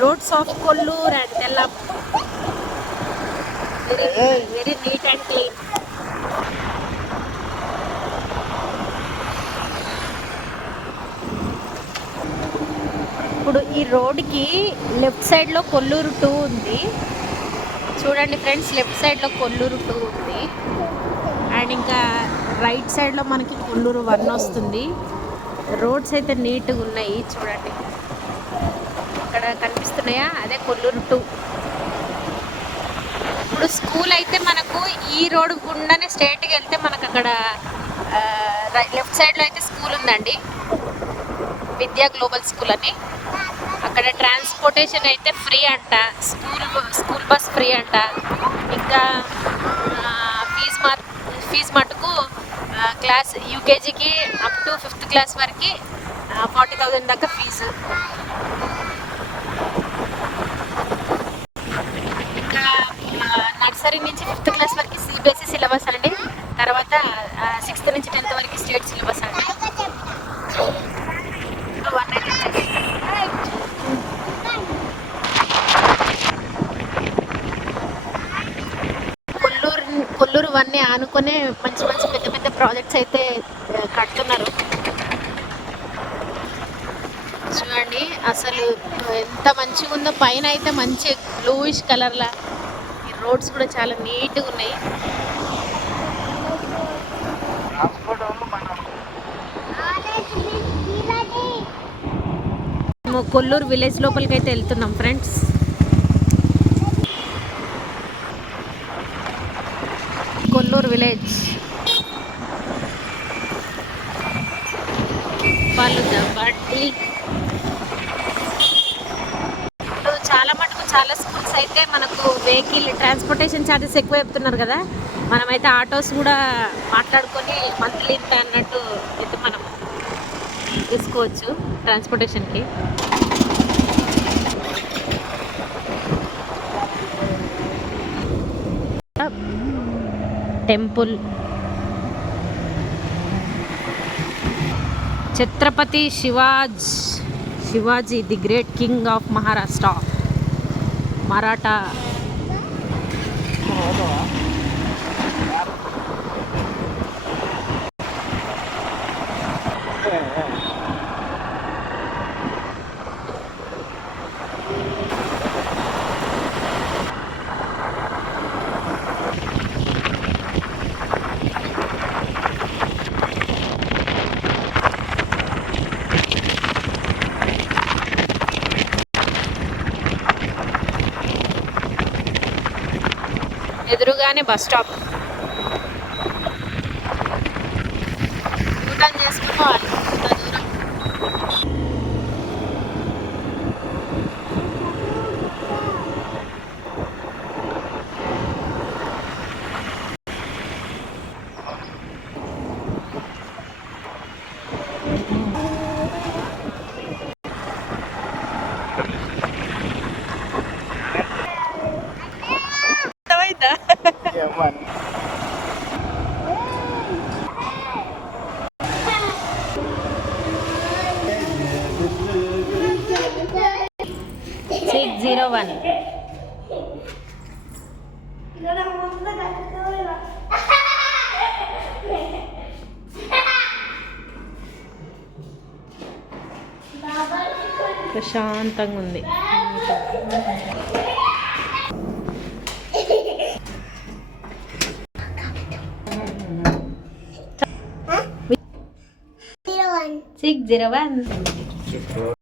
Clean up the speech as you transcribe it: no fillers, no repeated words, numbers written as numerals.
roads of Kollur and Tellam. Very neat and clean. ఇప్పుడు ఈ రోడ్కి లెఫ్ట్ సైడ్లో కొల్లూరు 2 ఉంది. చూడండి ఫ్రెండ్స్, లెఫ్ట్ సైడ్లో కొల్లూరు 2 ఉంది అండ్ ఇంకా రైట్ సైడ్లో మనకి కొల్లూరు 1 వస్తుంది. రోడ్స్ అయితే నీట్గా ఉన్నాయి చూడండి, అక్కడ కనిపిస్తున్నాయా, అదే కొల్లూరు 2. ఇప్పుడు స్కూల్ అయితే మనకు ఈ రోడ్ గుండానే స్ట్రైట్గా వెళ్తే మనకు అక్కడ లెఫ్ట్ సైడ్లో అయితే స్కూల్ ఉందండి, విద్యా గ్లోబల్ స్కూల్ అని. అక్కడ ట్రాన్స్పోర్టేషన్ అయితే ఫ్రీ అంట, స్కూల్ బస్ ఫ్రీ అంట. ఇంకా ఫీజు మటుకు క్లాస్ యూకేజీకి అప్ టు 5th క్లాస్ వరకు 40,000 దాకా ఫీజు. ఇంకా నర్సరీ నుంచి 5th క్లాస్ వరకు సిబిఎస్ఈ సిలబస్ అండి, తర్వాత 6th నుంచి 10th వరకు స్టేట్ సిలబస్ అండి. కొల్లూరు 1 ఆనుకునే మంచి మంచి పెద్ద పెద్ద ప్రాజెక్ట్స్ అయితే కడుతున్నారు. చూడండి అసలు ఎంత మంచిగా ఉందో, పైన అయితే మంచి బ్లూయిష్ కలర్లా. ఈ రోడ్స్ కూడా చాలా నీట్గా ఉన్నాయి. మేము కొల్లూరు విలేజ్ లోపలికి అయితే వెళ్తున్నాం ఫ్రెండ్స్. కొల్లూరు విలేజ్ బండి. ఇప్పుడు చాలా మటుకు చాలా స్కూల్స్ అయితే మనకు వెహికల్ ట్రాన్స్పోర్టేషన్ ఛార్జెస్ ఎక్కువ చెప్తున్నారు కదా, మనమైతే ఆటోస్ కూడా మాట్లాడుకొని మంత్లీ ఇంత అన్నట్టు అయితే మనం తీసుకోవచ్చు ట్రాన్స్పోర్టేషన్కి. Temple Chhatrapati Shivaji the great king of Maharashtra, Maratha. ఎదురుగానే బస్ స్టాప్, యూటర్న్ చేసుకోవాలి ఇంత దూరం. Yaman. 601. ప్రశాంతంగా ఉంది. Huh? 601.